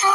Hey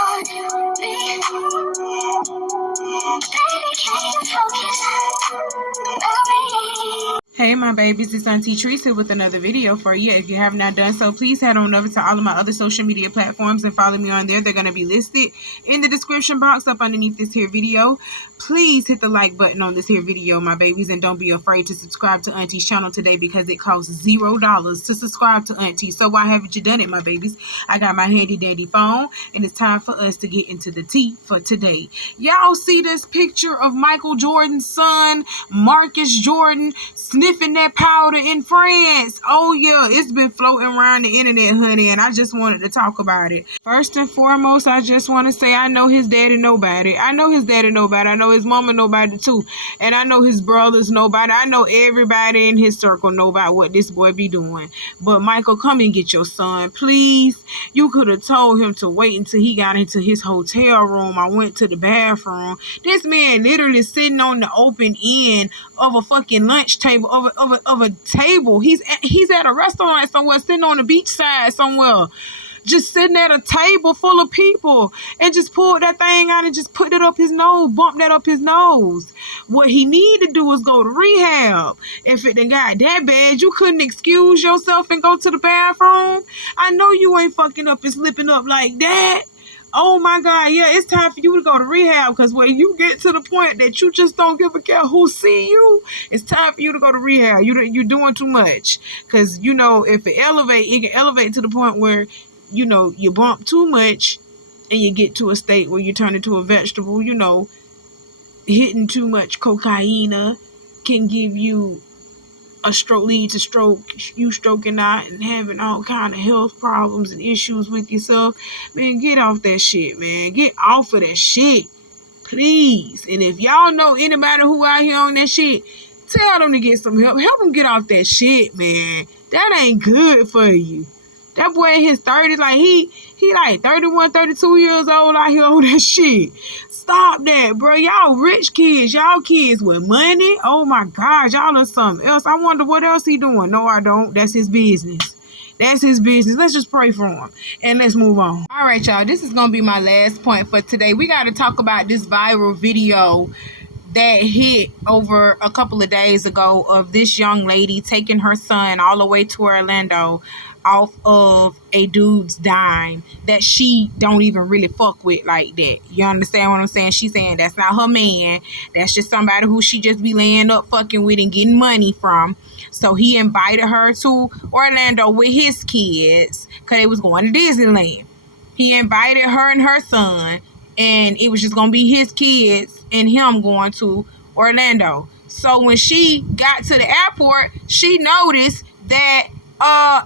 my babies, it's Auntie Trice here with another video for you. If you have not done so, please head on over to all of my other social media platforms and follow me on there. They're going to be listed in the description box up underneath this here video. Please hit the like button on this here video, my babies, and don't be afraid to subscribe to Auntie's channel today because it costs $0 to subscribe to Auntie. So why haven't you done it, my babies? I got my handy dandy phone and it's time for us to get into the tea for today. Y'all see this picture of Michael Jordan's son, Marcus Jordan, sniffing that powder in France? Oh yeah, it's been floating around the internet, honey, and I just wanted to talk about it. First and foremost, I just want to say I know his daddy nobody. I know his daddy nobody. I know his mama nobody too. And I know his brothers nobody. I know everybody in his circle know about what this boy be doing. But Michael, come and get your son, please. You could have told him to wait until he got into his hotel room. I went to the bathroom. This man literally sitting on the open end of a fucking lunch table, of a table. He's at a restaurant somewhere, sitting on the beach side somewhere, just sitting at a table full of people, and just pulled that thing out and just put it up his nose, bumped that up his nose. What he need to do is go to rehab. If it done got that bad, you couldn't excuse yourself and go to the bathroom. I know you ain't fucking up and slipping up like that. Oh my God, yeah, it's time for you to go to rehab, because when you get to the point that you just don't give a care who see you, it's time for you to go to rehab. You're doing too much, because, you know, if it can elevate to the point where, you know, you bump too much and you get to a state where you turn into a vegetable. You know, hitting too much cocaine can give you a stroke, lead to stroke, you stroking out and having all kind of health problems and issues with yourself. Man, get off that shit, man. Get off of that shit, please. And if y'all know anybody who out here on that shit, tell them to get some help. Help them get off that shit, man. That ain't good for you. That boy in his 30s, like he like 31, 32 years old out here on that shit. Stop that, bro. Y'all rich kids. Y'all kids with money. Oh my God, y'all are something else. I wonder what else he doing. No, I don't. That's his business. That's his business. Let's just pray for him and let's move on. All right, y'all. This is going to be my last point for today. We got to talk about this viral video that hit over a couple of days ago of this young lady taking her son all the way to Orlando off of a dude's dime that she don't even really fuck with like that. You understand what I'm saying? She's saying that's not her man. That's just somebody who she just be laying up fucking with and getting money from. So he invited her to Orlando with his kids because they was going to Disneyland. He invited her and her son, and it was just going to be his kids and him going to Orlando. So when she got to the airport, she noticed that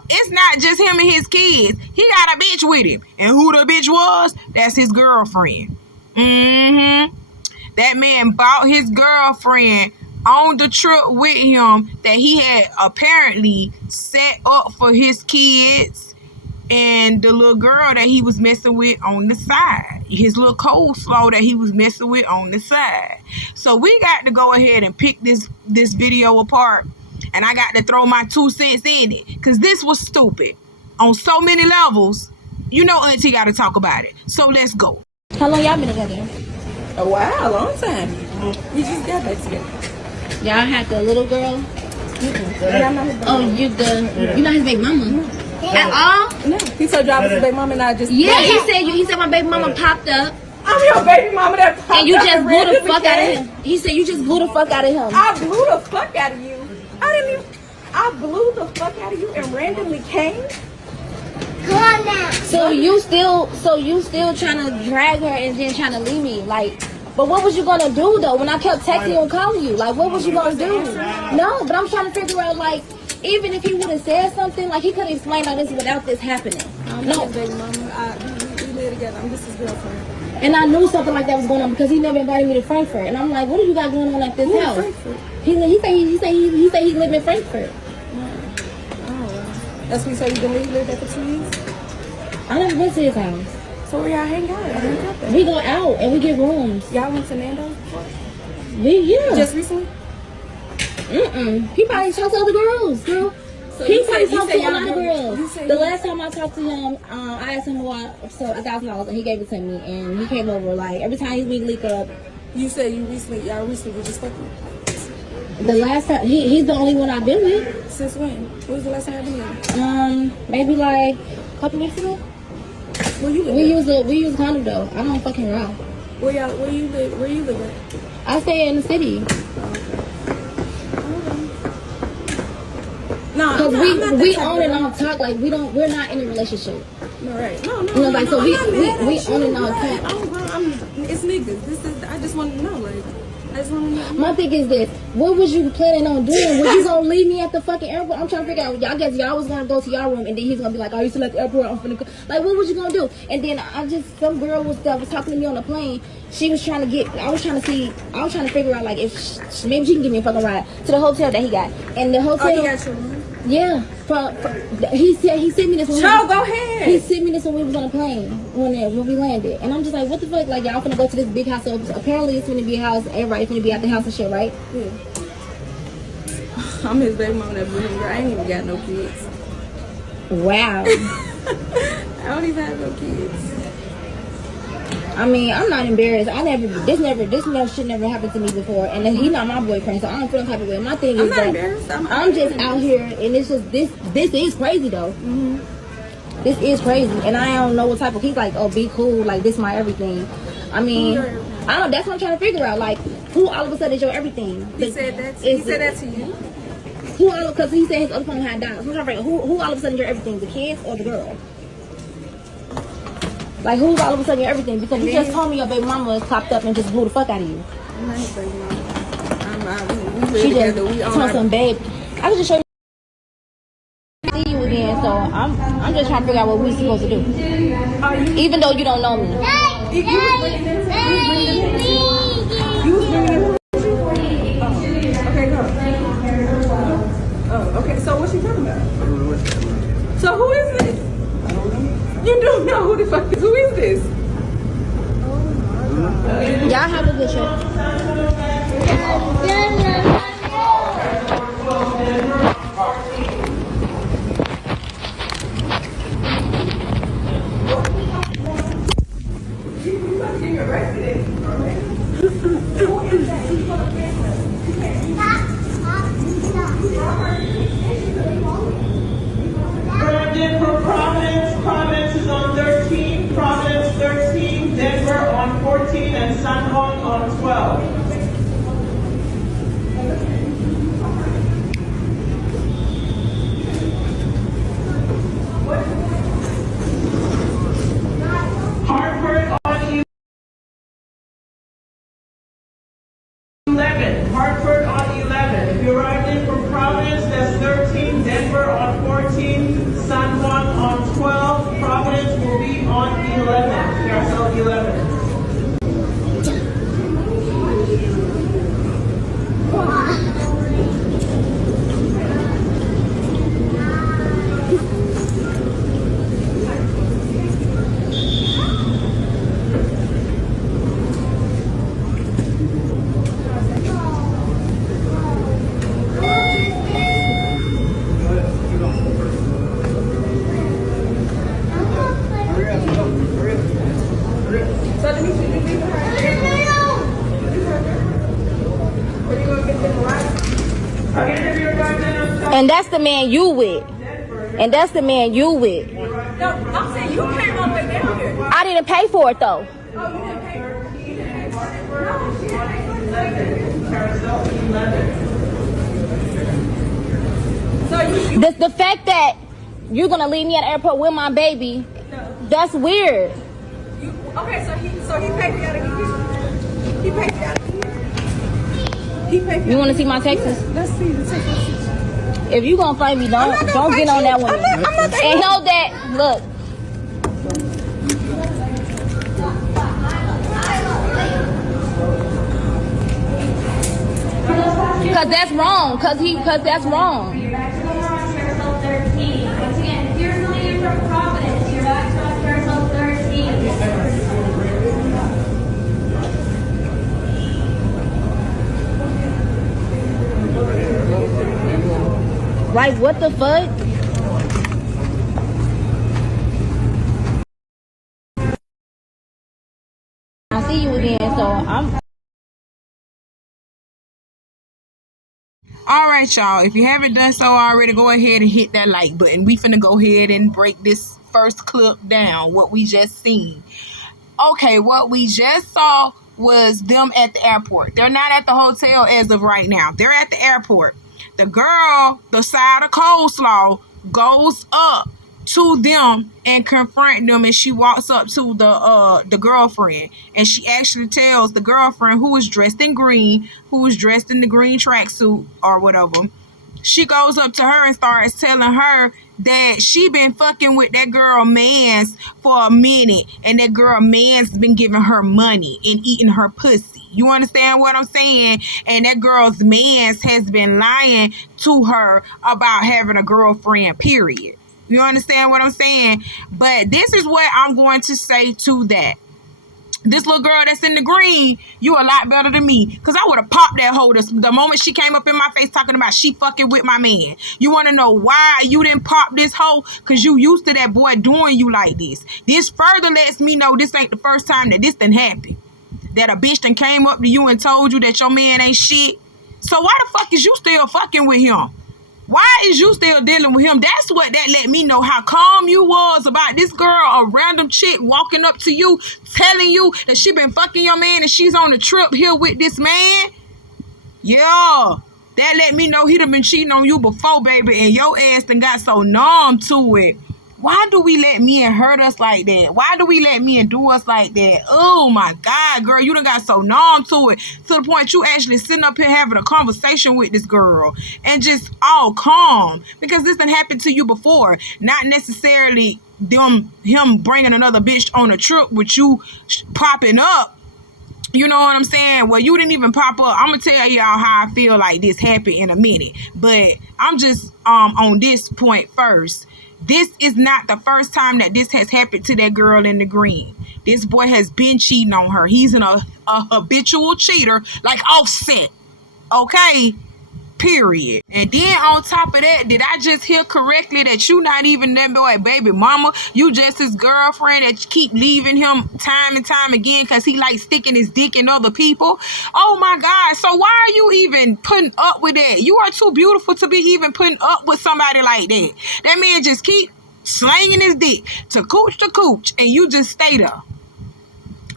it's not just him and his kids. He got a bitch with him. And who the bitch was? That's his girlfriend. That man bought his girlfriend on the trip with him that he had apparently set up for his kids and the little girl that he was messing with on the side. His little coleslaw that he was messing with on the side. So we got to go ahead and pick this video apart. And I got to throw my 2 cents in it. Because this was stupid. On so many levels. You know Auntie got to talk about it. So let's go. How long y'all been together? A while, a long time. We just got back together. Y'all had the little girl? You're not his baby mama? At all? No. He told you I was his baby mama and I just... Yeah, he said my baby mama popped up. I'm your baby mama that popped up. And you just blew the fuck out of him. He said you just blew the fuck out of him. I blew the fuck out of you. I blew the fuck out of you and randomly came. Come on now. So you still trying to drag her and then trying to leave me, like. But what was you gonna do though when I kept texting you and calling you? Like, what was you gonna do? No, but I'm trying to figure out, like, even if he would have said something, like he could have explained all this without this happening. No, baby mama, we live together. I'm just his girlfriend. And I knew something like that was going on because he never invited me to Frankfurt. And I'm like, what do you got going on at this house? Frankfurt? He said he lived in Frankfurt. That's what he said. You lived there for 2 years? I never went to his house. So where y'all hang out? We go out and we get rooms. Y'all went to Nando's before? Yeah. Just recently? He probably talked to other girls, girl. So He you probably said talked to a y'all lot of broke. girls. You said The last time I talked to him, I asked him why so $1,000 and he gave it to me and he came over like every time he's being leaked up. you said y'all recently were just fucking. The last time he's the only one I've been with. Since when? When was the last time you been here? Maybe like a couple weeks ago. Where you live? We use condom though. I don't fucking around. Where you live? Where you live at? I stay in the city. No, Cause I'm not we that type on and of off talk like we're not in a relationship. No, right? No. You know, like so we I'm not mad at on you, and off but talk. it's niggas. This is. I just want to know, like. I just want to know. My thing is this: what was you planning on doing? Was you gonna leave me at the fucking airport? I'm trying to figure out. I guess y'all was gonna go to y'all room, and then he's gonna be like, "Are you still at the airport? I'm finna go." Like, what was you gonna do? And then some girl that was talking to me on the plane. She was trying to I was trying to figure out like if maybe she can give me a fucking ride to the hotel that he got. And the hotel. Oh, he got your room? Yeah. He sent me this. Go ahead. He sent me this when we was on a plane when we landed, and I'm just like, what the fuck? Like y'all finna go to this big house? So apparently it's gonna be a house. Everybody's gonna be at the house and shit, right? Yeah. I'm his baby mama that blew him. I ain't even got no kids. Wow. I don't even have no kids. I mean, I'm not embarrassed. This shit never happened to me before, and then he's not my boyfriend, so I don't feel the type of way. My thing is that I'm just out here, and it's just this is crazy though. Mm-hmm. This is crazy, and I don't know what type of. He's like, oh, be cool, like this my everything. I mean, I don't. That's what I'm trying to figure out. Like, who all of a sudden is your everything? He said that. He said that to you. Who all? Because he said his other phone had died. So I'm trying to figure out who all of a sudden your everything? The kids or the girl? Like, who's all of a sudden your everything? Because you just told me your baby mama popped up and just blew the fuck out of you. I'm not his baby mama. We She together. just We on told some babe. I was just showing you see you again, so I'm just trying to figure out what we supposed to do. Even though you don't know me. You was bringing them. You was bringing them. Oh, okay, go. Oh, okay. So what's she talking about? So who is this? You don't know who the fuck is. Who is this? Y'all have a good trip. Brandon for Providence. Providence is on 13. Providence 13. Denver on 14. And San Juan on 12. Hartford on 11. Hartford on 11. If you arrived in from Providence, that's 13. Denver on 14. San Juan on 12. Providence will be on 11. Carousel 11. And that's the man you with. And that's the man you with. No, I'm saying you came all the way down here. I didn't pay for it though. Oh, you didn't pay for it. So you The fact that you're gonna leave me at the airport with my baby, that's weird. okay? So he paid for y'all to get here. He paid for y'all to get here. He paid for. You wanna see my Texas? Let's see the Texas. If you gonna fight me, don't get on that one. And know that, look. Cause that's wrong. Cause that's wrong. You're back to carousel 13. Once again, if you're coming in from Providence, you're back to carousel 13. Like, what the fuck? So I'm. All right, y'all. If you haven't done so already, go ahead and hit that like button. We finna go ahead and break this first clip down, what we just seen. Okay, what we just saw was them at the airport. They're not at the hotel as of right now. They're at the airport. The girl, the side of coleslaw, goes up to them and confront them, and she walks up to the girlfriend, and she actually tells the girlfriend, who is dressed in green, who is dressed in the green tracksuit or whatever. She goes up to her and starts telling her that she been fucking with that girl mans for a minute, and that girl mans been giving her money and eating her pussy. You understand what I'm saying? And that girl's mans has been lying to her about having a girlfriend, period. You understand what I'm saying? But this is what I'm going to say to that. This little girl that's in the green, you a lot better than me. Because I would have popped that hoe the moment she came up in my face talking about she fucking with my man. You want to know why you didn't pop this hoe? Because you used to that boy doing you like this. This further lets me know this ain't the first time that this done happened. That a bitch done came up to you and told you that your man ain't shit. So why the fuck is you still fucking with him? Why is you still dealing with him? That's what that let me know, how calm you was about this girl, a random chick walking up to you, telling you that she been fucking your man and she's on a trip here with this man. Yeah, that let me know he done been cheating on you before, baby, and your ass done got so numb to it. Why do we let men hurt us like that? Why do we let men do us like that? Oh my God, girl, you done got so numb to it, to the point you actually sitting up here having a conversation with this girl and just all calm, because this done happened to you before. Not necessarily him bringing another bitch on a trip with you popping up. You know what I'm saying? Well, you didn't even pop up. I'm gonna tell y'all how I feel like this happened in a minute, but I'm just on this point first. This is not the first time that this has happened to that girl in the green. This boy has been cheating on her. He's a habitual cheater, like Offset. Okay? Period. And then on top of that, did I just hear correctly that you not even that boy baby mama? You just his girlfriend that keep leaving him time and time again because he like sticking his dick in other people? Oh my God. So why are you even putting up with that? You are too beautiful to be even putting up with somebody like that. That man just keep slanging his dick to cooch, and you just stay there.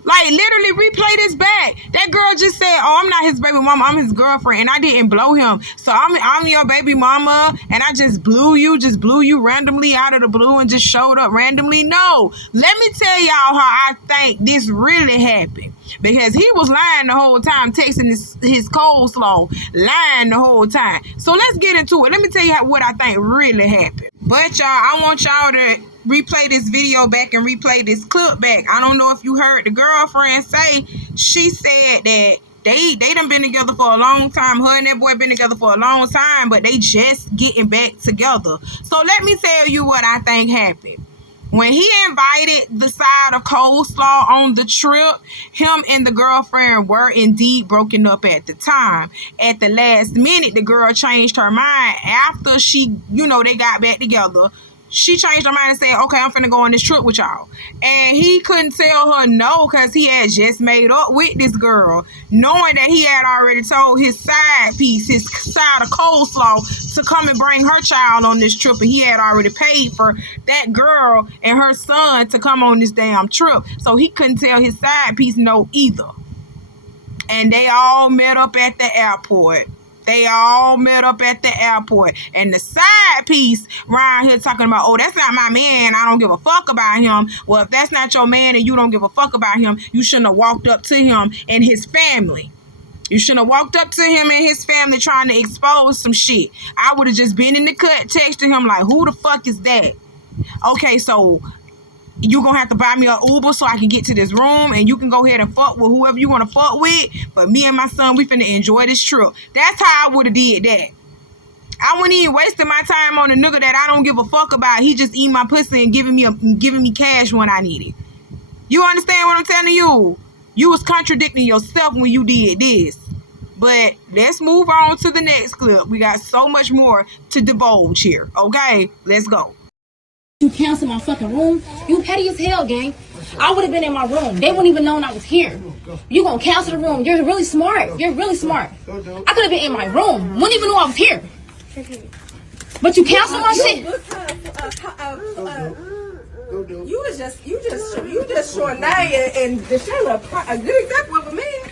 Like, literally replay this back. That girl just said, oh, I'm not his baby mama, I'm his girlfriend, and I didn't blow him. So I'm your baby mama, and I just blew you randomly out of the blue and just showed up randomly. No, let me tell y'all how I think this really happened. Because he was lying the whole time, texting his coleslaw, lying the whole time. So let's get into it. Let me tell you what I think really happened. But y'all, I want y'all to replay this video back and replay this clip back. I don't know if you heard the girlfriend say, she said that they done been together for a long time. Her and that boy been together for a long time, but they just getting back together. So let me tell you what I think happened. When he invited the side of coleslaw on the trip, him and the girlfriend were indeed broken up at the time. At the last minute, the girl changed her mind after she, they got back together. She changed her mind and said, okay, I'm finna go on this trip with y'all. And he couldn't tell her no because he had just made up with this girl, knowing that he had already told his side piece, his side of coleslaw, to come and bring her child on this trip. And he had already paid for that girl and her son to come on this damn trip. So he couldn't tell his side piece no either. And they all met up at the airport. And the side piece around here talking about, oh, that's not my man, I don't give a fuck about him. Well, if that's not your man and you don't give a fuck about him, you shouldn't have walked up to him and his family. You shouldn't have walked up to him and his family trying to expose some shit. I would have just been in the cut texting him like, who the fuck is that? Okay, so you gonna have to buy me an Uber so I can get to this room, and you can go ahead and fuck with whoever you want to fuck with, but me and my son, we finna enjoy this trip. That's how I would have did that. I wouldn't even wasting my time on a nigga that I don't give a fuck about. He just eat my pussy and giving me cash when I need it. You understand what I'm telling you? You was contradicting yourself when you did this. But let's move on to the next clip. We got so much more to divulge here. Okay, let's go. You cancel my fucking room. You petty as hell, gang. I would have been in my room. They wouldn't even known I was here. You gonna cancel the room. You're really smart. You're really smart. I could have been in my room. Wouldn't even know I was here. But you canceled my shit. You just showing Naya and Deshayla a good example of a man.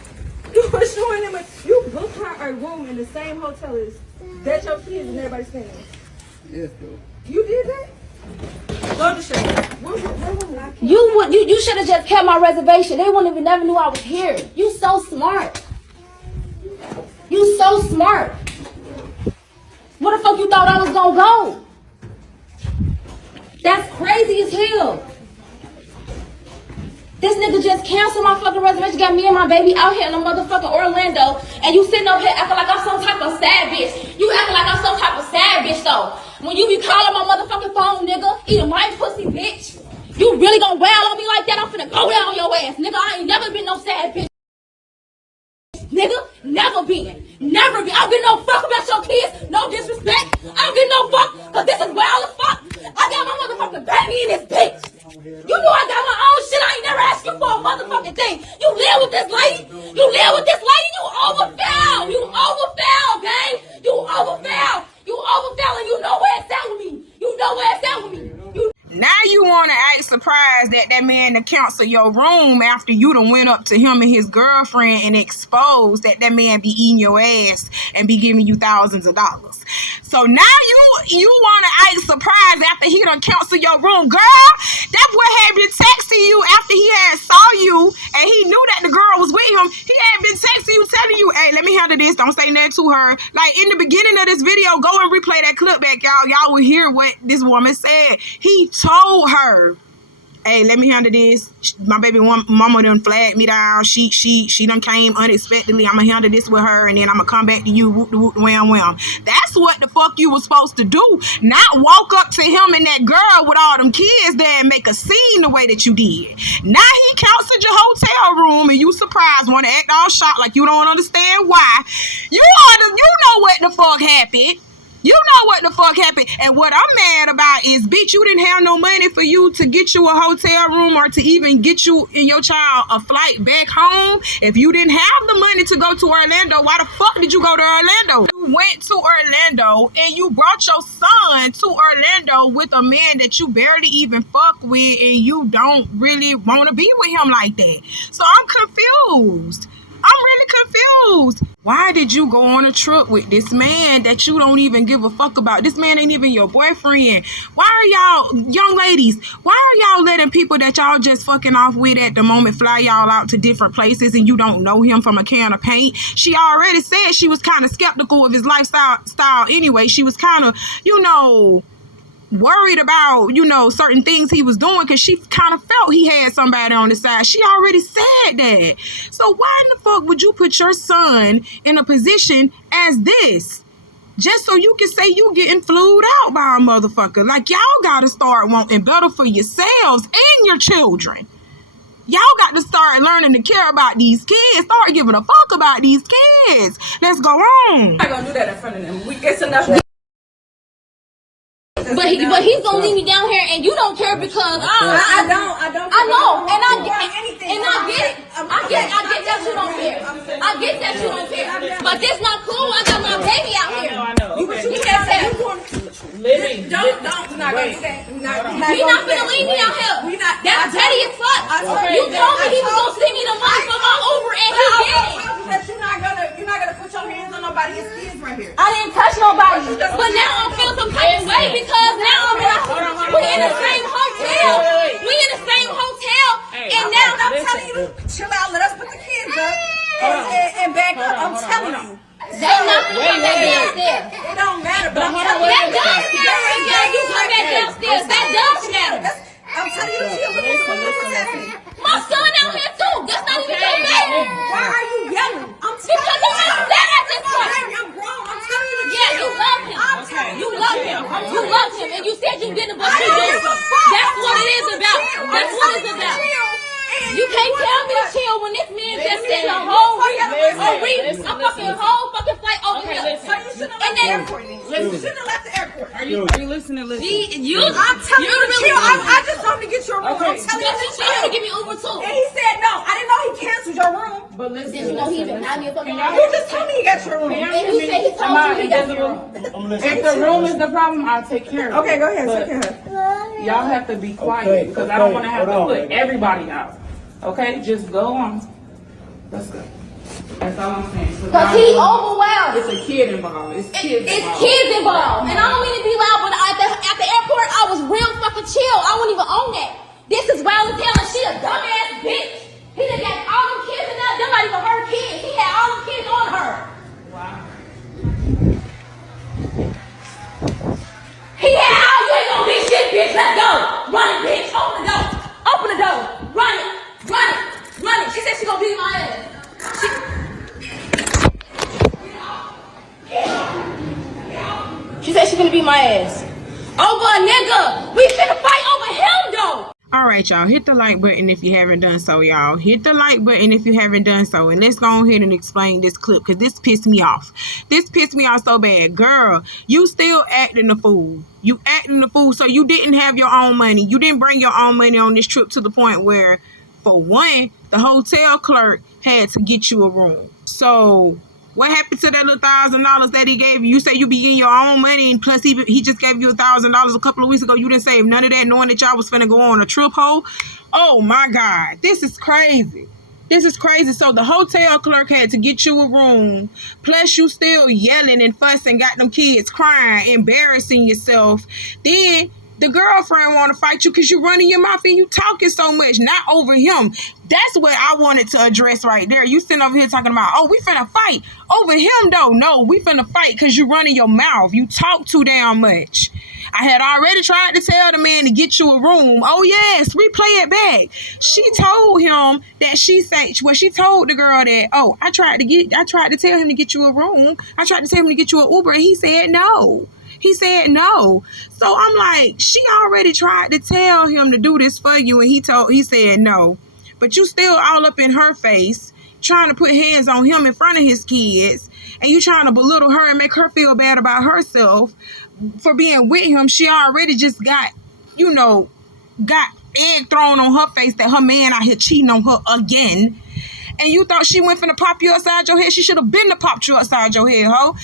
You were showing him you booked her a room in the same hotel as that your kids and everybody staying in. Yes, bro. You did that? Go to Deshayla. You should have just kept my reservation. They wouldn't even never knew I was here. You so smart. You so smart. Where the fuck you thought I was gonna go? That's crazy as hell. This nigga just canceled my fucking reservation, got me and my baby out here in the motherfucking Orlando, and you sitting up here acting like I'm some type of sad bitch. You acting like I'm some type of sad bitch though. When you be calling my motherfucking phone, nigga, eating my pussy, bitch. You really gonna wail on me like that? I'm finna go down on your ass, nigga. I ain't never been no sad bitch. Nigga, never been. Never been. I don't give no fuck about your kids. No disrespect. I don't give no fuck, cause this is wild as fuck. I got my motherfucking baby in this bitch. You know I got my own shit. I ain't never asked you for a motherfucking thing. You live with this lady. You live with this lady. You overfell. You overfell, gang. You overfell. You overfell, and you know where it's at with me. You know where it's at with me. Now you want to act surprised that man to cancel your room after you done went up to him and his girlfriend and exposed that man be eating your ass and be giving you thousands of dollars. So now you want to act surprised after he done cancel your room. Girl, that boy had been texting you after he had saw you and he knew that the girl was with him. He had been texting you telling you, hey, let me handle this. Don't say nothing to her. Like in the beginning of this video, go and replay that clip back, y'all. Y'all will hear what this woman said. He told her, hey, let me handle this. My baby mama done flagged me down. She done came unexpectedly. I'm gonna handle this with her, and then I'm gonna come back to you. Whoop, whoop, wham, wham. That's what the fuck you was supposed to do. Not walk up to him and that girl with all them kids there and make a scene the way that you did. Now he canceled your hotel room, and you surprised, want to act all shocked like you don't understand why. You know what the fuck happened. You know what the fuck happened. And what I'm mad about is, bitch, you didn't have no money for you to get you a hotel room or to even get you and your child a flight back home. If you didn't have the money to go to Orlando, why the fuck did you go to Orlando? You went to Orlando and you brought your son to Orlando with a man that you barely even fuck with, and you don't really want to be with him like that. So I'm confused. I'm really confused. Why did you go on a trip with this man that you don't even give a fuck about? This man ain't even your boyfriend. Why are y'all, young ladies, why are y'all letting people that y'all just fucking off with at the moment fly y'all out to different places and you don't know him from a can of paint? She already said she was kind of skeptical of his lifestyle anyway. She was kind of, worried about, certain things he was doing because she kind of felt he had somebody on the side. She already said that. So why in the fuck would you put your son in a position as this? Just so you can say you getting flued out by a motherfucker. Like, y'all got to start wanting better for yourselves and your children. Y'all got to start learning to care about these kids. Start giving a fuck about these kids. Let's go on. I'm not going to do that in front of them. It's enough. But he's gonna leave me down here, and you don't care because I know, and I get it. I get that you don't care. I get that you don't care. But this not cool. I got my baby out here. I know. You can't tell. Living. Don't. We're not gonna do that. You're not gonna leave me out here. That's petty as fuck. You told me he was gonna send me the money for my Uber, and he did. That you're not gonna put your hands on nobody's kids right here. I didn't touch nobody, but now I feel some type of way because now we're in the same hotel. We in the same hotel, and now I'm telling you, chill out. Let us put the kids up and back up. I'm telling you. They not come back downstairs. It don't matter, but That does matter. Yeah, you come back downstairs. That does matter. I'm telling you, chill. What's happening? My son out here too. That's not even your baby. Why are you yelling? Because I'm upset at this point. I'm grown. I'm telling you to Yeah, you love him. You love him. You love him, and you said you didn't, but you do. That's what it is about. That's what it's about. You can't tell me to chill when this man just sent a whole fucking flight over here. So you shouldn't have left the airport. You shouldn't have left the airport. Are you listening? I'm telling you to chill. I just told him to get your room. Okay. I'm telling you to chill. to give me Uber too. And he said no. I didn't know he canceled your room. But listen, You know he even had me a fucking You just told me he got your room. And he said he told you he got your room. if the room is the problem, I'll take care of it. Okay, go ahead. But Take her. y'all have to be quiet because I don't want to have to put everybody out. Okay, just go on. Let's go. That's all I'm saying. Because he overwhelmed. It's a kid involved. It's kids It's involved. kids involved. And I don't mean to be loud, but at the airport, I was real fucking chill. I wouldn't even own that. This is wild as hell, and she a dumbass bitch. He done got all them kids in there. Them not even her kids. He had all them kids on her. Wow. He had all you ain't gonna be shit, bitch. Let's go. Run it, bitch. Open the door. Open the door. Run it. Run it. Run it. She said she gonna beat my ass. She said she gonna beat my ass. Over a nigga. We finna fight over him though. All right, y'all, hit the like button if you haven't done so, y'all. Hit the like button if you haven't done so. And let's go ahead and explain this clip because this pissed me off. This pissed me off so bad. Girl, you still acting a fool. You acting a fool. So you didn't have your own money. You didn't bring your own money on this trip to the point where, for one, the hotel clerk had to get you a room. So what happened to that little $1,000 that he gave you? You say you be getting your own money, and plus he just gave you $1,000 a couple of weeks ago. You didn't save none of that, knowing that y'all was finna go on a trip, ho. Oh my God, this is crazy. This is crazy. So the hotel clerk had to get you a room. Plus you still yelling and fussing, got them kids crying, embarrassing yourself. Then the girlfriend want to fight you because you running your mouth and you talking so much, not over him. That's what I wanted to address right there. You sitting over here talking about, oh, we finna fight over him though. No, we finna fight because you running your mouth. You talk too damn much. I had already tried to tell the man to get you a room. Oh yes, replay it back. She told him that she told the girl that, oh, I tried to tell him to get you a room. I tried to tell him to get you an Uber and he said no. He said no. So I'm like, she already tried to tell him to do this for you and he said no. But you still all up in her face, trying to put hands on him in front of his kids, and you trying to belittle her and make her feel bad about herself for being with him. She already just got egg thrown on her face that her man out here cheating on her again. And you thought she went finna pop you upside your head. She should have been to pop you upside your head, ho.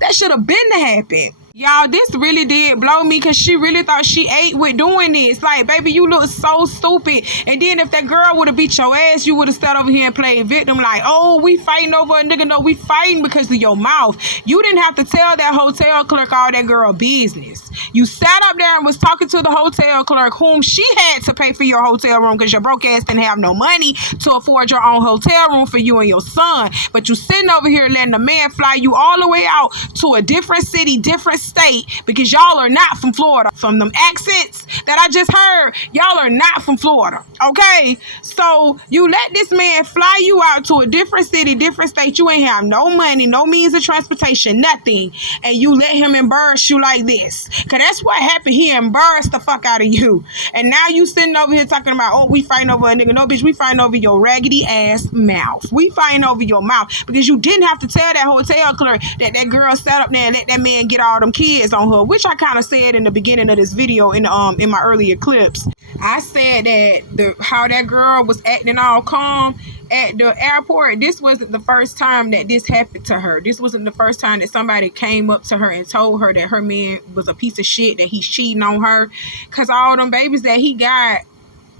That should have been to happen. Y'all, this really did blow me because she really thought she ate with doing this. Like, baby, you look so stupid. And then if that girl would have beat your ass, you would have sat over here and played victim like, oh, we fighting over a nigga. No, we fighting because of your mouth. You didn't have to tell that hotel clerk all that girl business. You sat up there and was talking to the hotel clerk whom she had to pay for your hotel room because your broke ass didn't have no money to afford your own hotel room for you and your son. But you sitting over here letting the man fly you all the way out to a different city, different state, because y'all are not from Florida. From them accents that I just heard, y'all are not from Florida, okay? So you let this man fly you out to a different city, different state. You ain't have no money, no means of transportation, nothing, and you let him embarrass you like this. Because that's what happened. He embarrassed the fuck out of you. And now you sitting over here talking about, oh, we fighting over a nigga. No, bitch, we fighting over your raggedy ass mouth. We fighting over your mouth because you didn't have to tell that hotel clerk that that girl sat up there and let that man get all them kids on her, which I kind of said in the beginning of this video in my earlier clips. I said that how that girl was acting all calm at the airport, this wasn't the first time that this happened to her. This wasn't the first time that somebody came up to her and told her that her man was a piece of shit, that he's cheating on her. Because all them babies that he got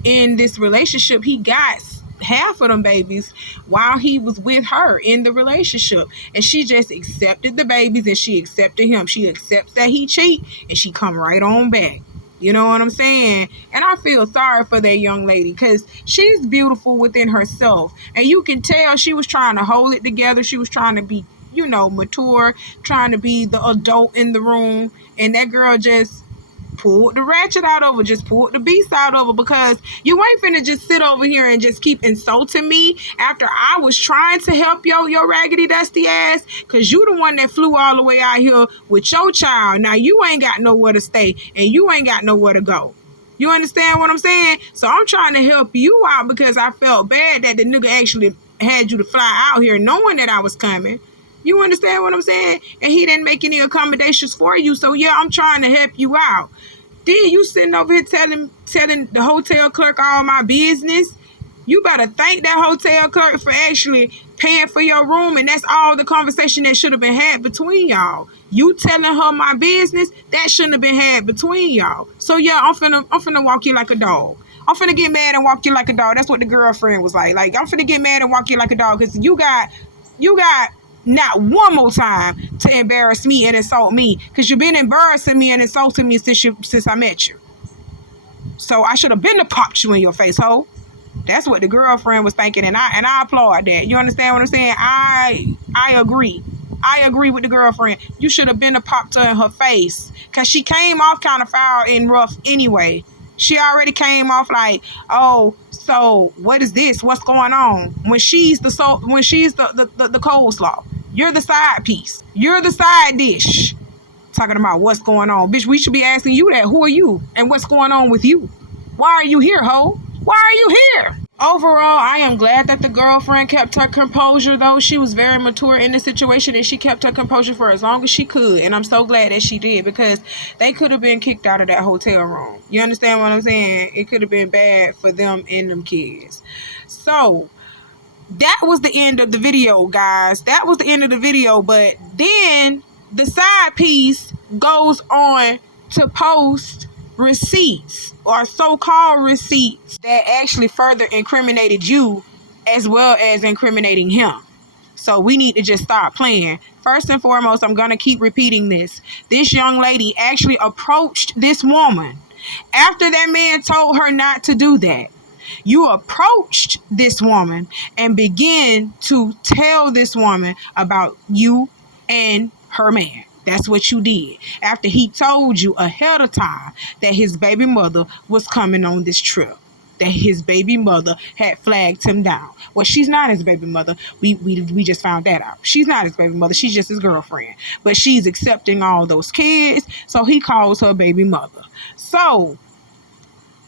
in this relationship, he got half of them babies while he was with her in the relationship, and she just accepted the babies and she accepted him. She accepts that he cheat and she come right on back. You know what I'm saying? And I feel sorry for that young lady because she's beautiful within herself, and you can tell she was trying to hold it together. She was trying to be, mature, trying to be the adult in the room, and that girl just pulled the ratchet out of her, just pulled the beast out of her, because you ain't finna just sit over here and just keep insulting me after I was trying to help your raggedy dusty ass, because you the one that flew all the way out here with your child. Now you ain't got nowhere to stay and you ain't got nowhere to go. You understand what I'm saying? So I'm trying to help you out because I felt bad that the nigga actually had you to fly out here knowing that I was coming. You understand what I'm saying? And he didn't make any accommodations for you. So yeah, I'm trying to help you out. Then you sitting over here telling the hotel clerk all my business. You better thank that hotel clerk for actually paying for your room, and that's all the conversation that should have been had between y'all. You telling her my business, that shouldn't have been had between y'all. So yeah, I'm finna walk you like a dog. I'm finna get mad and walk you like a dog. That's what the girlfriend was like. Like, I'm finna get mad and walk you like a dog because you got not one more time to embarrass me and insult me because you've been embarrassing me and insulting me since I met you. So I should have been to popped you in your face, ho. That's what the girlfriend was thinking, and I applaud that. You understand what I'm saying? I agree. I agree with the girlfriend. You should have been to popped her in her face because she came off kind of foul and rough anyway. She already came off like, oh, so what is this? What's going on? When she's the coleslaw, you're the side piece. You're the side dish. Talking about what's going on, bitch. We should be asking you that. Who are you? And what's going on with you? Why are you here, ho? Why are you here? Overall, I am glad that the girlfriend kept her composure, though. She was very mature in the situation, and she kept her composure for as long as she could. And I'm so glad that she did, because they could have been kicked out of that hotel room. You understand what I'm saying? It could have been bad for them and them kids. So that was the end of the video, guys. That was the end of the video. But then the side piece goes on to post receipts, or so-called receipts, that actually further incriminated you as well as incriminating him. So we need to just stop playing. First and foremost, I'm going to keep repeating this. This young lady actually approached this woman after that man told her not to do that. You approached this woman and began to tell this woman about you and her man. That's what you did. After he told you ahead of time that his baby mother was coming on this trip, that his baby mother had flagged him down. Well, she's not his baby mother. We just found that out. She's not his baby mother. She's just his girlfriend. But she's accepting all those kids, so he calls her baby mother. So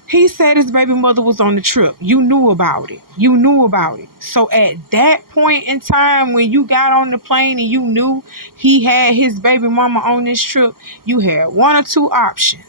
he said his baby mother was on the trip. You knew about it. You knew about it. So at that point in time, when you got on the plane and you knew he had his baby mama on this trip, you had one or two options.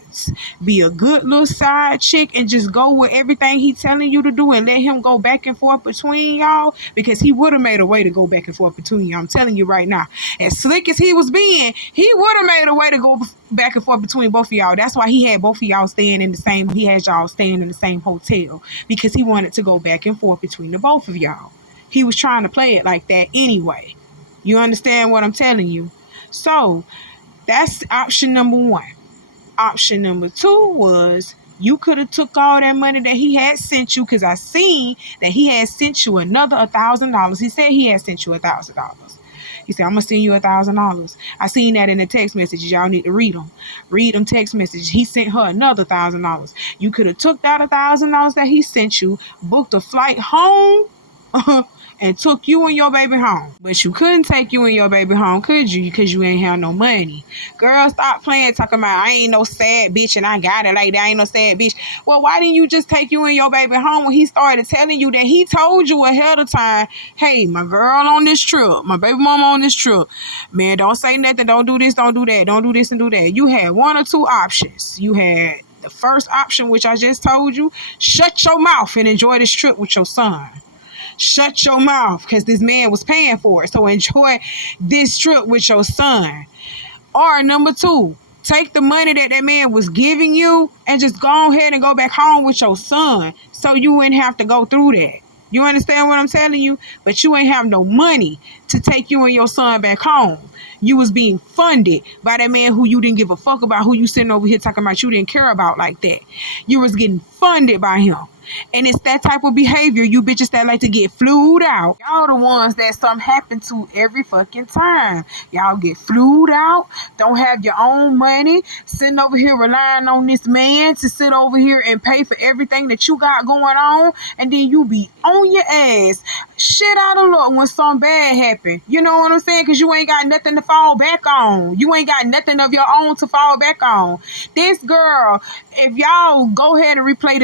Be a good little side chick and just go with everything he telling you to do and let him go back and forth between y'all, because he would have made a way to go back and forth between y'all. I'm telling you right now, as slick as he was being, he would have made a way to go back and forth between both of y'all. That's why he had both of y'all staying in the same, he had y'all staying in the same hotel, because he wanted to go back and forth between the both of y'all. He was trying to play it like that anyway. You understand what I'm telling you? So that's option number one. Option number two was you could have took all that money that he had sent you, because I seen that he had sent you another $1,000. He said he had sent you $1,000. He said, I'm going to send you $1,000. I seen that in the text messages. Y'all need to read them. Read them text messages. He sent her another $1,000. You could have took that $1,000 that he sent you, booked a flight home, and took you and your baby home. But you couldn't take you and your baby home, could you? Because you ain't have no money. Girl, stop playing, talking about I ain't no sad bitch and I got it like that. I ain't no sad bitch. Well, why didn't you just take you and your baby home when he started telling you that he told you ahead of time, hey, my girl on this trip, my baby mama on this trip, man, don't say nothing, don't do this, don't do that, don't do this and do that. You had one or two options. You had the first option, which I just told you, shut your mouth and enjoy this trip with your son. Shut your mouth, because this man was paying for it. So enjoy this trip with your son. Or number two, take the money that man was giving you and just go ahead and go back home with your son, so you wouldn't have to go through that. You understand what I'm telling you? But you ain't have no money to take you and your son back home. You was being funded by that man who you didn't give a fuck about, who you sitting over here talking about you didn't care about like that. You was getting funded by him. And it's that type of behavior, you bitches that like to get flued out. Y'all the ones that something happen to every fucking time. Y'all get flued out, don't have your own money, sitting over here relying on this man to sit over here and pay for everything that you got going on, and then you be on your ass, shit out of luck when something bad happen. You know what I'm saying? Because you ain't got nothing to fall back on. You ain't got nothing of your own to fall back on. This girl, if y'all go ahead and replay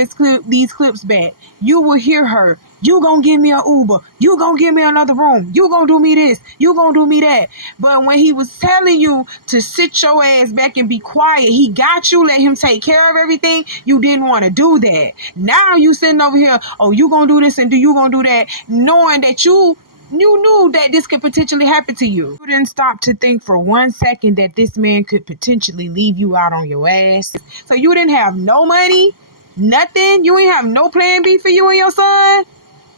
these clips back, you will hear her. You gonna give me an Uber. You gonna give me another room. You gonna do me this. You gonna do me that. But when he was telling you to sit your ass back and be quiet, he got you, let him take care of everything. You didn't want to do that. Now you sitting over here, oh, you gonna do this and you gonna do that, knowing that you knew that this could potentially happen to you. You didn't stop to think for 1 second that this man could potentially leave you out on your ass. So you didn't have no money, nothing. You ain't have no plan B for you and your son.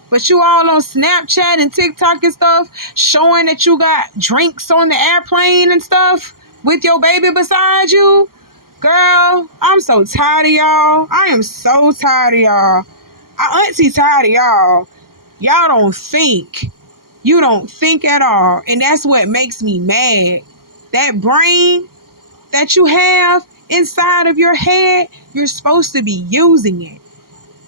But you all on Snapchat and TikTok and stuff, showing that you got drinks on the airplane and stuff with your baby beside you. Girl, I'm so tired of y'all. I am so tired of y'all. Auntie tired of y'all. Y'all don't think. You don't think at all. And that's what makes me mad. That brain that you have inside of your head, you're supposed to be using it.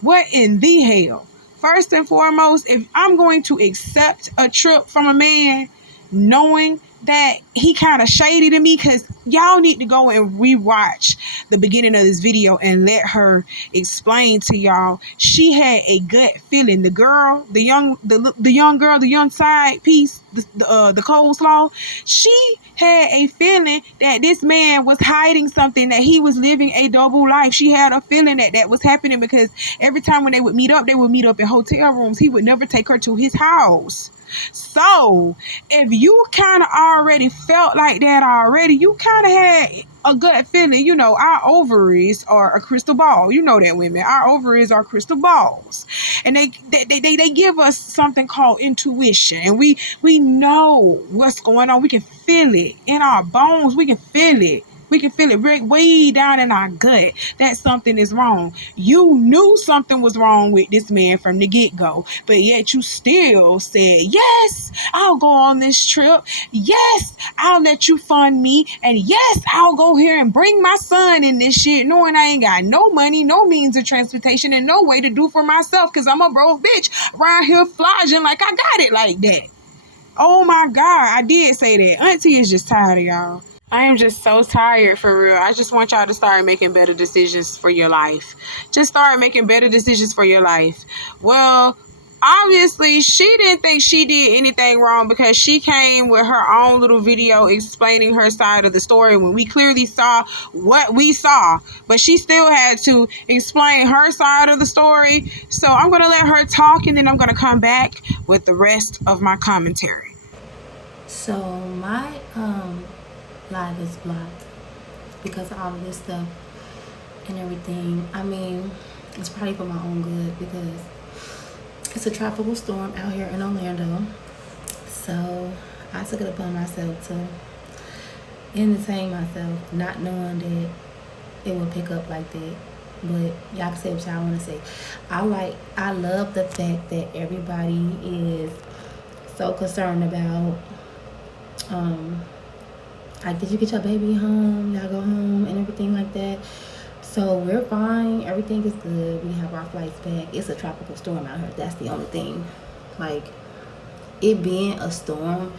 What in the hell? First and foremost, if I'm going to accept a trip from a man, knowing that he kind of shady to me, because y'all need to go and rewatch the beginning of this video and let her explain to y'all. She had a gut feeling. The girl, the young girl, the young side piece, the coleslaw, she had a feeling that this man was hiding something, that he was living a double life. She had a feeling that that was happening, because every time when they would meet up in hotel rooms. He would never take her to his house. So if you kind of already felt like that already, you kind of had a gut feeling. You know, our ovaries are a crystal ball. You know that, women. Our ovaries are crystal balls, and they give us something called intuition, and we know what's going on. We can feel it in our bones. We can feel it. We can feel it way down in our gut that something is wrong. You knew something was wrong with this man from the get-go, but yet you still said, yes, I'll go on this trip. Yes, I'll let you fund me. And yes, I'll go here and bring my son in this shit, knowing I ain't got no money, no means of transportation, and no way to do for myself, because I'm a broke bitch around here flogging like I got it like that. Oh my God, I did say that. Auntie is just tired of y'all. I am just so tired, for real. I just want y'all to start making better decisions for your life. Just start making better decisions for your life. Well, obviously, she didn't think she did anything wrong, because she came with her own little video explaining her side of the story when we clearly saw what we saw. But she still had to explain her side of the story. So I'm going to let her talk, and then I'm going to come back with the rest of my commentary. So my live is blocked because of all of this stuff and everything. I mean, it's probably for my own good, because it's a tropical storm out here in Orlando. So I took it upon myself to entertain myself, not knowing that it would pick up like that. But y'all can say what y'all want to say. I love the fact that everybody is so concerned about like, did you get your baby home? Y'all go home and everything like that. So we're fine. Everything is good. We have our flights back. It's a tropical storm out here. That's the only thing. Like, it being a storm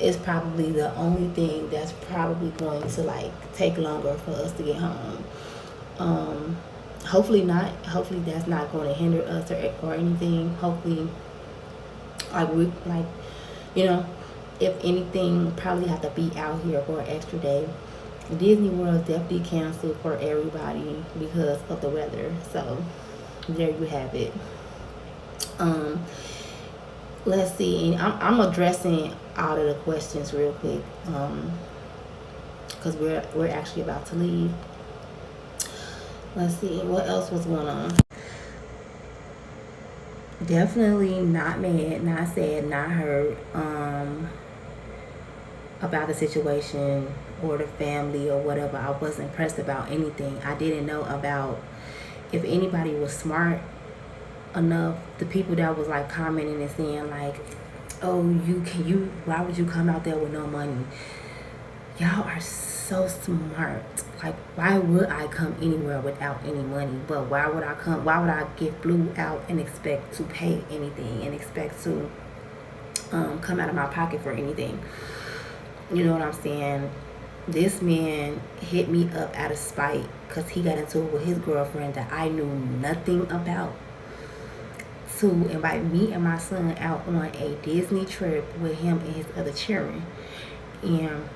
is probably the only thing that's probably going to, like, take longer for us to get home. Hopefully not. Hopefully that's not going to hinder us or anything. Hopefully, you know, if anything, probably have to be out here for an extra day. Disney World is definitely canceled for everybody because of the weather. So there you have it. Let's see. I'm addressing all of the questions real quick, because we're actually about to leave. Let's see what else was going on. Definitely not mad, not sad, not hurt about the situation or the family or whatever. I wasn't pressed about anything. I didn't know about if anybody was smart enough the people that was like commenting and saying like, oh, why would you come out there with no money? Y'all are so smart. Like, why would I come anywhere without any money? But why would I get flew out and expect to pay anything and expect to come out of my pocket for anything? You know what I'm saying? This man hit me up out of spite because he got into it with his girlfriend that I knew nothing about, to invite me and my son out on a Disney trip with him and his other children. And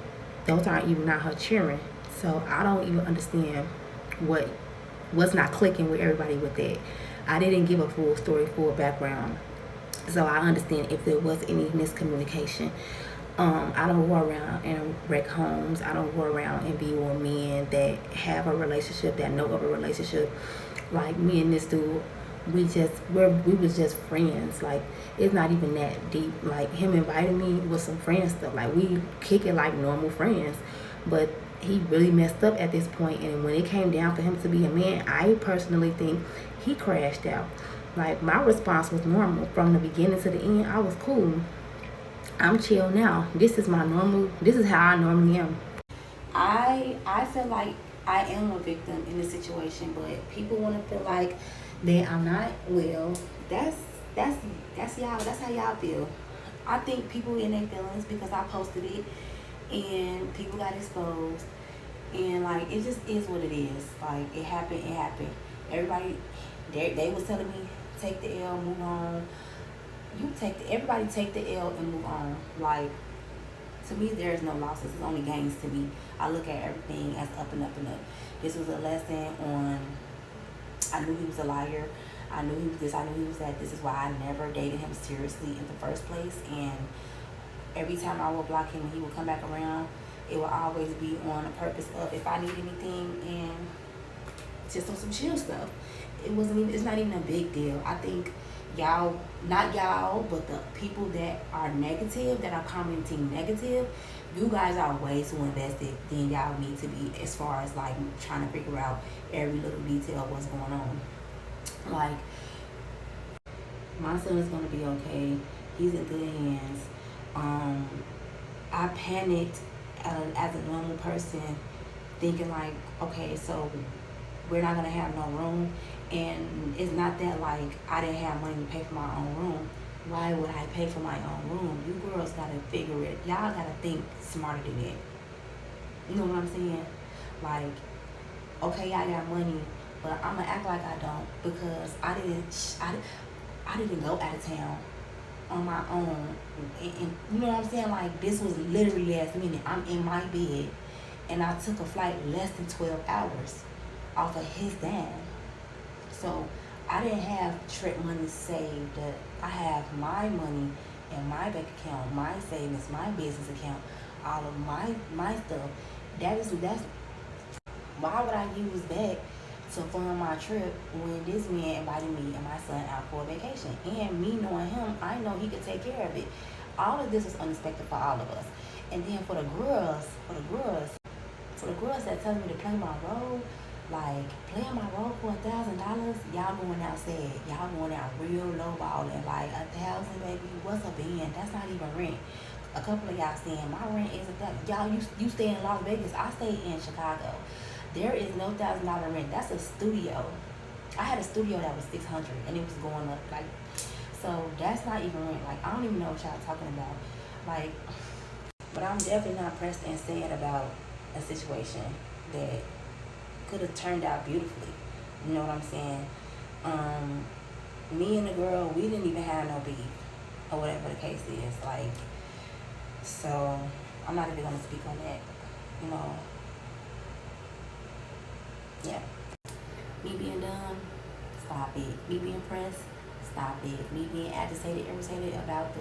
those aren't even not her children. So I don't even understand what's not clicking with everybody with that. I didn't give a full story, full background. So I understand if there was any miscommunication. I don't go around and wreck homes. I don't go around and be with men that have a relationship, that know of a relationship. Like me and this dude, we was just friends. Like, it's not even that deep. Like, him inviting me with some friend stuff. Like, we kick it like normal friends. But he really messed up at this point. And when it came down for him to be a man, I personally think he crashed out. Like, my response was normal from the beginning to the end. I was cool. I'm chill now. This is how I normally am. I feel like I am a victim in this situation, but people want to feel like that I'm not. Well, that's y'all. That's how y'all feel. I think people in their feelings because I posted it and people got exposed, and like, it just is what it is. Like, it happened. Everybody, they was telling me, take the L, move on. Everybody take the L and move on. Like, to me, there's no losses. It's only gains to me. I look at everything as up and up and up. This was a lesson on, I knew he was a liar. I knew he was this. I knew he was that. This is why I never dated him seriously in the first place. And every time I would block him and he would come back around, it would always be on a purpose of if I need anything and just on some chill stuff. It's not even a big deal. I think y'all, not y'all, but the people that are negative, that are commenting negative, you guys are way too invested than y'all need to be as far as like trying to figure out every little detail of what's going on. Like, my son is going to be okay. He's in good hands. I panicked as a normal person, thinking like, okay, so we're not going to have no room. And it's not that like I didn't have money to pay for my own room. Why would I pay for my own room? You girls gotta figure it. Y'all gotta think smarter than that. You know what I'm saying? Like, okay, I got money, but I'm gonna act like I don't because I didn't go out of town on my own. And you know what I'm saying? Like, this was literally last minute. I'm in my bed, and I took a flight less than 12 hours off of his dime. So I didn't have trip money saved. I have my money in my bank account, my savings, my business account, all of my stuff. That's why would I use that to fund my trip when this man invited me and my son out for a vacation? And me knowing him, I know he could take care of it. All of this was unexpected for all of us. And then for the girls that tell me to play my role, like, playing my role for $1,000, y'all going out sad. Y'all going out real low balling. Like, $1,000, baby, what's a band? That's not even rent. A couple of y'all saying my rent is $1,000. Y'all, you stay in Las Vegas. I stay in Chicago. There is no $1,000 rent. That's a studio. I had a studio that was $600 and it was going up. Like, so that's not even rent. Like, I don't even know what y'all talking about. Like, but I'm definitely not pressed and sad about a situation that could have turned out beautifully. You know what I'm saying? Me and the girl, we didn't even have no beef or whatever the case is. Like, so I'm not even gonna speak on that. You know. Yeah. Me being dumb, stop it. Me being pressed, stop it. Me being agitated, irritated about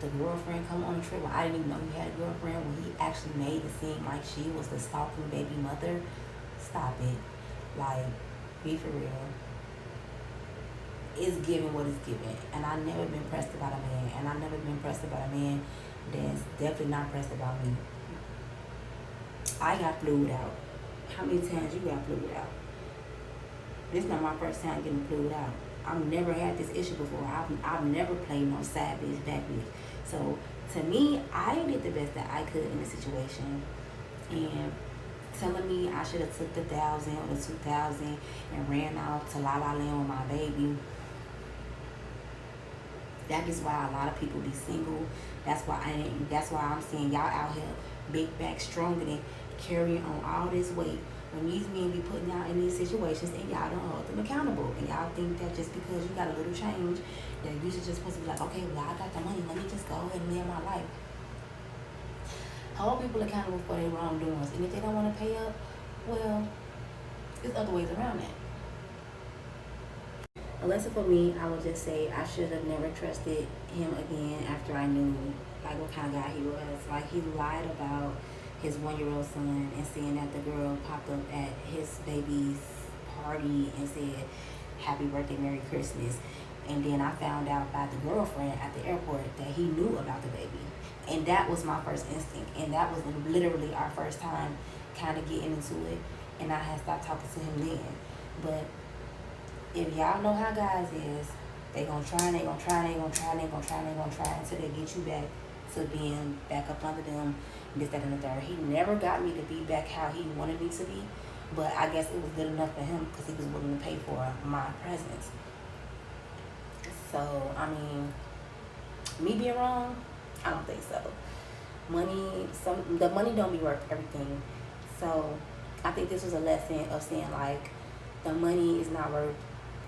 the girlfriend coming on the trip when I didn't even know he had a girlfriend, when he actually made it seem like she was the stalking baby mother. Stop it. Like, be for real. It's giving what it's giving. And I've never been pressed about a man. And I've never been pressed about a man that's definitely not pressed about me. I got flued out. How many times you got flued out? This is not my first time getting flued out. I've never had this issue before. I've never played no sad bitch, back bitch. So to me, I did the best that I could in the situation. And telling me I should have took the 1,000 or the 2,000 and ran out to La La Land with my baby. That is why a lot of people be single. That's why I'm saying y'all out here big back, stronger than carrying on all this weight. When these men be putting y'all in these situations and y'all don't hold them accountable, and y'all think that just because you got a little change, that you should just supposed to be like, okay, well, I got the money, let me just go ahead and live my life. Hold people accountable for their wrongdoings, and if they don't want to pay up, well, there's other ways around that. A lesson for me, I would just say I should have never trusted him again after I knew like what kind of guy he was. Like, he lied about his 1-year-old son and saying that the girl popped up at his baby's party and said, happy birthday, Merry Christmas. And then I found out by the girlfriend at the airport that he knew about the baby. And that was my first instinct. And that was literally our first time kind of getting into it. And I had stopped talking to him then. But if y'all know how guys is, they gonna try and they gonna try and they gonna try and they gonna try and they gonna try until they get you back to being back up under them, this, that, and the third. He never got me to be back how he wanted me to be, but I guess it was good enough for him because he was willing to pay for my presence. So, I mean, me being wrong, I don't think so. The money don't be worth everything. So, I think this was a lesson of saying, like, the money is not worth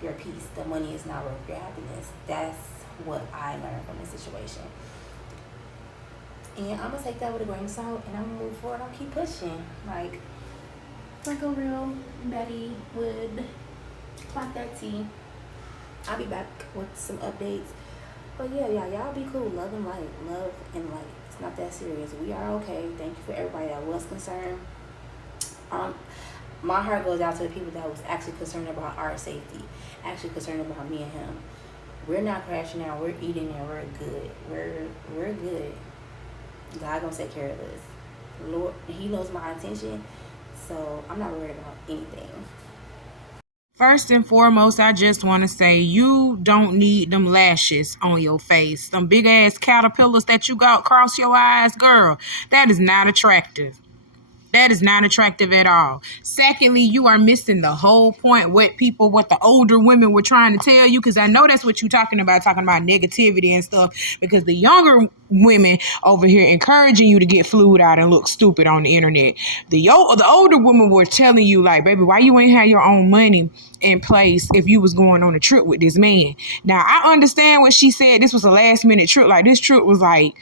your peace. The money is not worth your happiness. That's what I learned from this situation. And I'm going to take that with a grain of salt, and I'm going to move forward. I'll keep pushing. Like a real Betty would. Clock that tea. I'll be back with some updates. But yeah, y'all be cool. Love and light. Love and light. It's not that serious. We are okay. Thank you for everybody that was concerned. My heart goes out to the people that was actually concerned about our safety, actually concerned about me and him. We're not crashing out. We're eating and we're good. We're good. God gonna take care of us. Lord, he knows my intention, so I'm not worried about anything. First and foremost, I just want to say you don't need them lashes on your face. Them big ass caterpillars that you got across your eyes, girl, that is not attractive. That is not attractive at all. Secondly, you are missing the whole point, what the older women were trying to tell you, because I know that's what you're talking about negativity and stuff, because the younger women over here encouraging you to get flued out and look stupid on the internet. The older women were telling you, like, baby, why you ain't have your own money in place if you was going on a trip with this man? Now, I understand what she said. This was a last minute trip. Like, this trip was like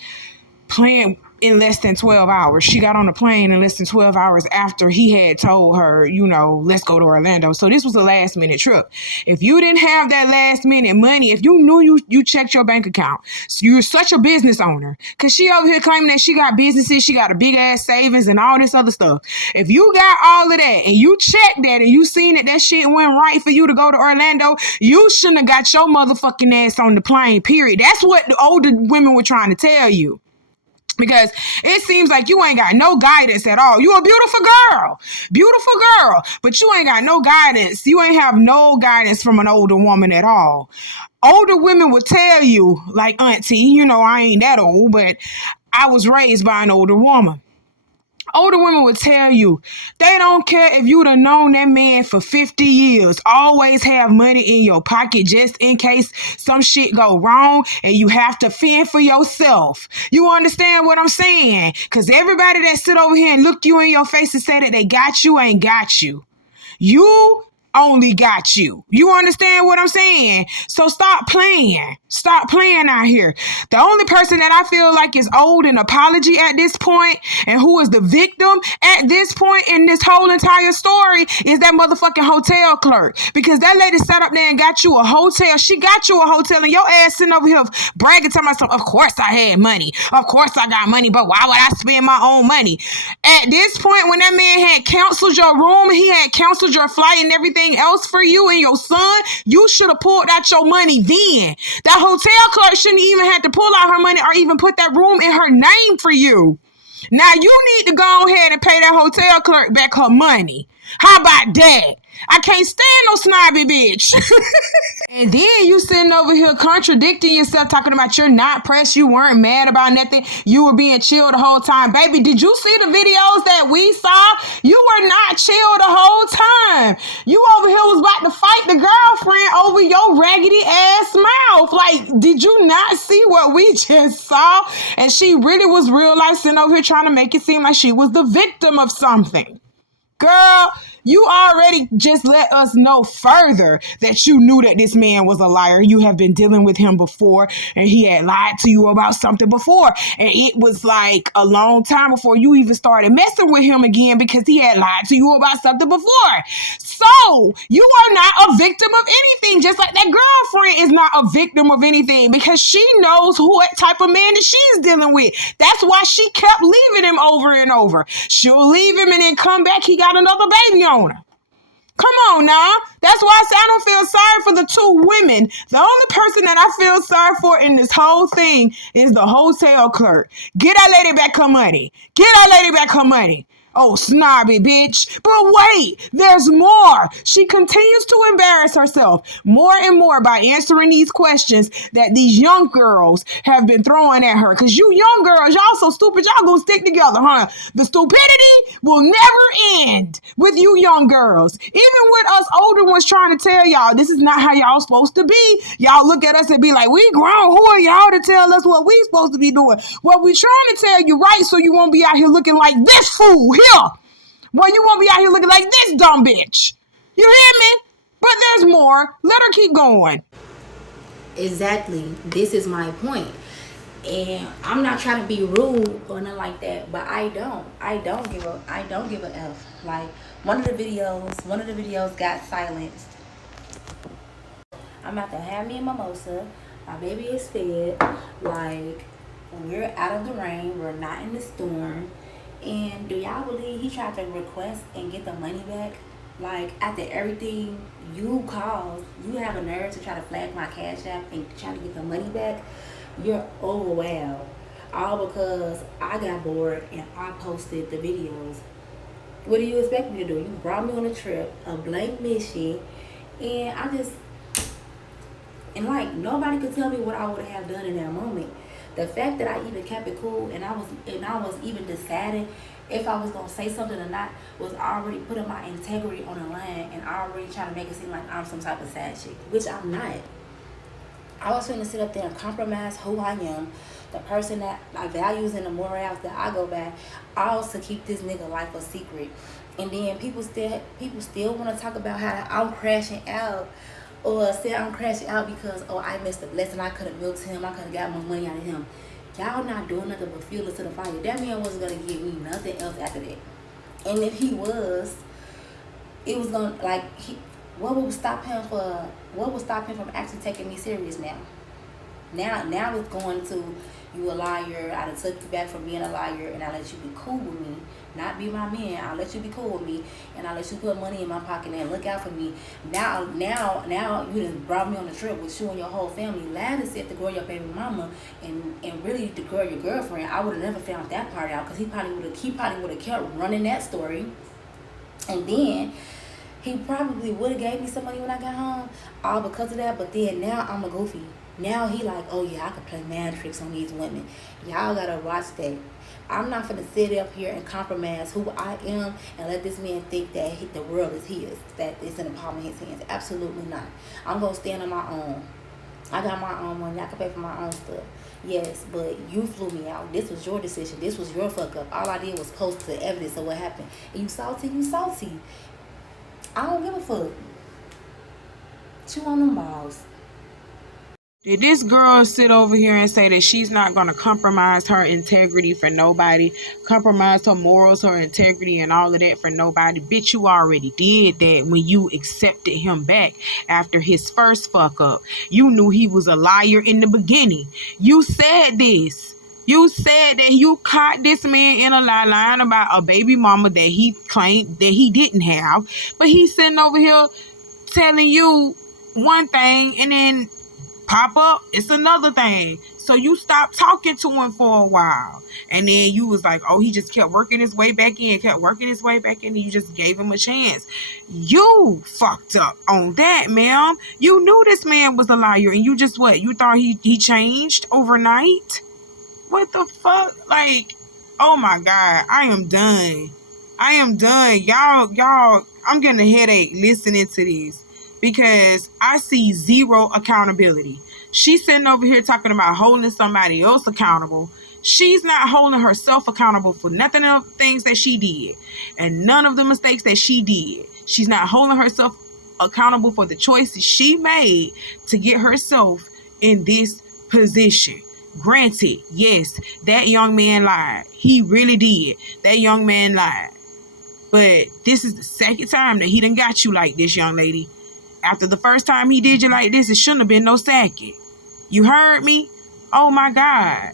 planned in less than 12 hours. She got on a plane in less than 12 hours after he had told her, let's go to Orlando. So this was a last minute trip. If you didn't have that last minute money, if you knew you checked your bank account, so you're such a business owner, because she over here claiming that she got businesses, she got a big ass savings and all this other stuff. If you got all of that and you checked that and you seen that shit went right for you to go to Orlando, you shouldn't have got your motherfucking ass on the plane, period. That's what the older women were trying to tell you. Because it seems like you ain't got no guidance at all. You a beautiful girl, but you ain't got no guidance. You ain't have no guidance from an older woman at all. Older women will tell you, like Auntie, I ain't that old, but I was raised by an older woman. Older women would tell you, they don't care if you'd have known that man for 50 years. Always have money in your pocket just in case some shit go wrong and you have to fend for yourself. You understand what I'm saying? Because everybody that sit over here and look you in your face and say that they got you ain't got you. You only got you. You understand what I'm saying? So stop playing. Stop playing out here. The only person that I feel like is owed an apology at this point and who is the victim at this point in this whole entire story is that motherfucking hotel clerk. Because that lady sat up there and got you a hotel. She got you a hotel and your ass sitting over here bragging to myself, of course I had money. Of course I got money, but why would I spend my own money? At this point, when that man had canceled your room and he had canceled your flight and everything else for you and your son, you should have pulled out your money then. That hotel clerk shouldn't even have to pull out her money or even put that room in her name for you. Now you need to go ahead and pay that hotel clerk back her money. How about that? I can't stand no snobby bitch. And then you sitting over here contradicting yourself, talking about you're not pressed, you weren't mad about nothing, you were being chill the whole time. Baby, did you see the videos that we saw? You were not chill the whole time. You over here was about to fight the girlfriend over your raggedy ass mouth. Like, did you not see what we just saw? And she really was real life sitting over here trying to make it seem like she was the victim of something. Girl, you already just let us know further that you knew that this man was a liar. You have been dealing with him before, and he had lied to you about something before. And it was like a long time before you even started messing with him again because he had lied to you about something before. So you are not a victim of anything, just like that girlfriend is not a victim of anything because she knows what type of man that she's dealing with. That's why she kept leaving him over and over. She'll leave him and then come back. He got another baby on her. Come on now. That's why I say I don't feel sorry for the two women. The only person that I feel sorry for in this whole thing is the hotel clerk. Get that lady back her money. Get that lady back her money. Oh, snobby bitch. But wait, there's more. She continues to embarrass herself more and more by answering these questions that these young girls have been throwing at her. Because you young girls, y'all so stupid, y'all gonna stick together, huh? The stupidity will never end with you young girls. Even with us older ones trying to tell y'all, this is not how y'all supposed to be. Y'all look at us and be like, we grown. Who are y'all to tell us what we supposed to be doing? Well, we trying to tell you right so you won't be out here looking like this fool here. Well, you won't be out here looking like this dumb bitch. You hear me? But there's more. Let her keep going. Exactly. This is my point. And I'm not trying to be rude or nothing like that, but I don't give a F. Like one of the videos got silenced. I'm about to have me a mimosa. My baby is fed. Like we're out of the rain. We're not in the storm. And do y'all believe he tried to request and get the money back? Like, after everything you caused, you have a nerve to try to flag my Cash App and try to get the money back? You're overwhelmed. All because I got bored and I posted the videos. What do you expect me to do? You brought me on a trip, a blank mission, and like, nobody could tell me what I would have done in that moment. The fact that I even kept it cool and I was even deciding if I was gonna say something or not was already putting my integrity on the line and already trying to make it seem like I'm some type of sad chick, which I'm not. I was finna sit up there and compromise who I am, the person that my values and the morals that I go by, all to keep this nigga life a secret. And then people still want to talk about how I'm crashing out. Or say I'm crashing out because, I missed a blessing. I could have milked him. I could have got more money out of him. Y'all not doing nothing but fuel to the fire. That man wasn't going to give me nothing else after that. And if he was, it was going to, like, what would stop him from actually taking me serious now? Now it's going to, you a liar. I done took you back from being a liar and I let you be cool with me. Not be my man. I'll let you be cool with me and I'll let you put money in my pocket and look out for me. Now you done brought me on a trip with you and your whole family. Lied and said to girl your baby mama and really to girl your girlfriend. I would have never found that part out because he probably would have kept running that story. And then he probably would have gave me some money when I got home, all because of that. But then now I'm a goofy. Now he like, oh yeah, I could play man tricks on these women. Y'all gotta watch that. I'm not gonna sit up here and compromise who I am and let this man think that the world is his, that it's in the palm of his hands. Absolutely not. I'm gonna stand on my own. I got my own money. I can pay for my own stuff. Yes, but you flew me out. This was your decision. This was your fuck up. All I did was post the evidence of what happened. And you salty. I don't give a fuck. Chew on them balls. Did this girl sit over here and say that she's not going to compromise her integrity for nobody, compromise her morals, her integrity, and all of that for nobody? Bitch, you already did that when you accepted him back after his first fuck up. You knew he was a liar in the beginning. You said this. You said that you caught this man in a lie lying about a baby mama that he claimed that he didn't have. But he's sitting over here telling you one thing and then pop up, it's another thing. So you stopped talking to him for a while. And then you was like, oh, he just kept working his way back in, and you just gave him a chance. You fucked up on that, ma'am. You knew this man was a liar, and you just what? You thought he changed overnight? What the fuck? Like, oh my God, I am done. Y'all, I'm getting a headache listening to this because I see zero accountability. She's sitting over here talking about holding somebody else accountable. She's not holding herself accountable for nothing of the things that she did and none of the mistakes that she did. She's not holding herself accountable for the choices she made to get herself in this position. Granted, yes, that young man lied. He really did. That young man lied. But this is the second time that he done got you like this, young lady. After the first time he did you like this, it shouldn't have been no second. You heard me? Oh my God.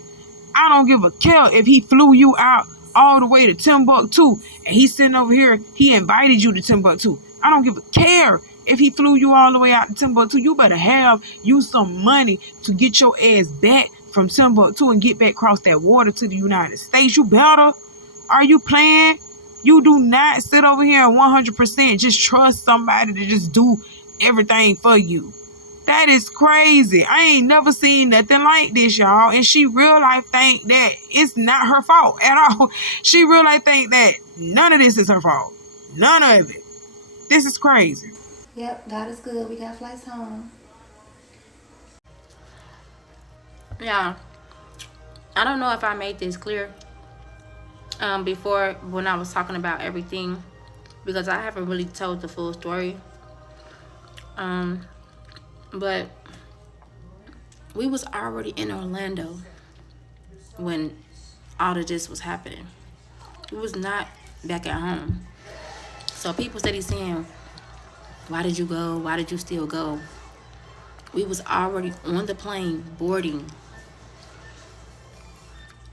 I don't give a care if he flew you out all the way to Timbuktu and he's sitting over here, he invited you to Timbuktu. I don't give a care if he flew you all the way out to Timbuktu. You better have you some money to get your ass back from Timbuktu and get back across that water to the United States. You better. Are you playing? You do not sit over here and 100% just trust somebody to just do everything for you. That is crazy. I ain't never seen nothing like this, y'all. And she real life think that it's not her fault at all. She real life think that none of this is her fault. None of it. This is crazy. Yep, God is good. We got flights home. Yeah, I don't know if I made this clear before when I was talking about everything, because I haven't really told the full story. But we was already in Orlando when all of this was happening. We was not back at home. So people steady saying, why did you go? Why did you still go? We was already on the plane boarding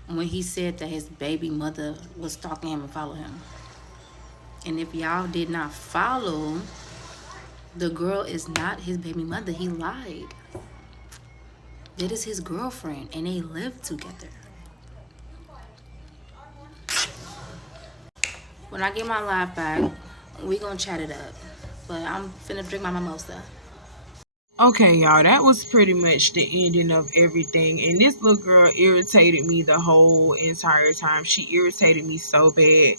when he said that his baby mother was stalking him and following him. And if y'all did not follow, the girl is not his baby mother. He lied. That is his girlfriend, and they live together. When I get my life back, we gonna chat it up. But I'm finna drink my mimosa. Okay, y'all, that was pretty much the ending of everything. And this little girl irritated me the whole entire time. She irritated me so bad.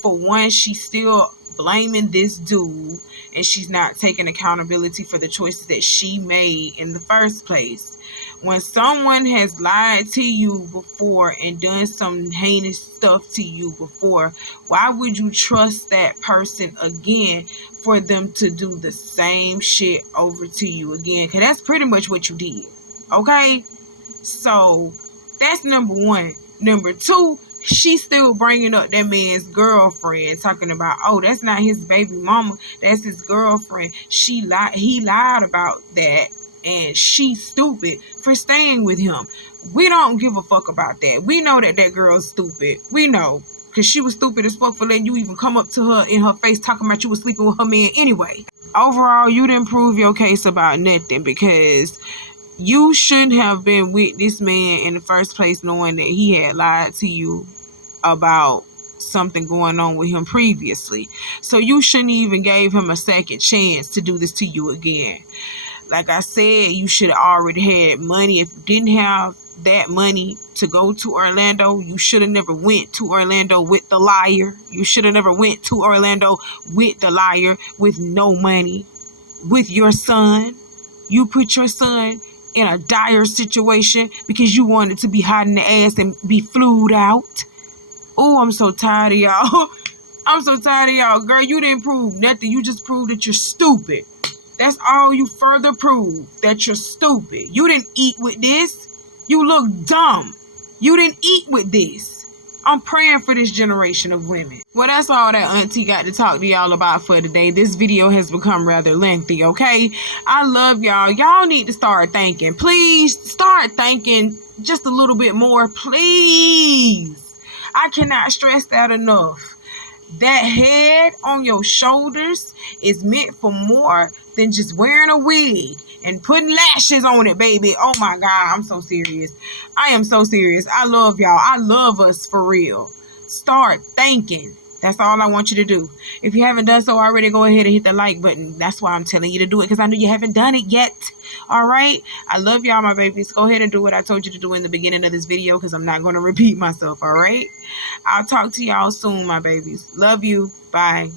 For one, she's still blaming this dude, and she's not taking accountability for the choices that she made in the first place. When someone has lied to you before and done some heinous stuff to you before, why would you trust that person again for them to do the same shit over to you again? Because that's pretty much what you did. Okay? So that's number one. Number two, she's still bringing up that man's girlfriend, talking about, oh, that's not his baby mama, that's his girlfriend. He lied about that, and she's stupid for staying with him. We don't give a fuck about that. We know that girl's stupid. We know, because she was stupid as fuck for letting you even come up to her in her face talking about you was sleeping with her man anyway. Overall, you didn't prove your case about nothing, because you shouldn't have been with this man in the first place knowing that he had lied to you about something going on with him previously. So you shouldn't even gave him a second chance to do this to you again. Like I said, you should have already had money. If you didn't have that money to go to Orlando, you should have never went to Orlando with the liar. You should have never went to Orlando with the liar with no money. With your son, you put your son in a dire situation because you wanted to be hot in the ass and be flued out. Oh, I'm so tired of y'all. I'm so tired of y'all. Girl, you didn't prove nothing. You just proved that you're stupid. That's all you further prove, that you're stupid. You didn't eat with this. You look dumb. You didn't eat with this. I'm praying for this generation of women. Well, that's all that Auntie got to talk to y'all about for today. This video has become rather lengthy, okay? I love y'all. Y'all need to start thinking. Please start thinking just a little bit more, please. I cannot stress that enough. That head on your shoulders is meant for more than just wearing a wig and putting lashes on it, baby. Oh my God, I'm so serious. I am so serious. I love y'all. I love us for real. Start thinking. That's all I want you to do. If you haven't done so already, go ahead and hit the like button. That's why I'm telling you to do it, because I know you haven't done it yet. All right? I love y'all, my babies. Go ahead and do what I told you to do in the beginning of this video, because I'm not going to repeat myself. All right? I'll talk to y'all soon, my babies. Love you. Bye.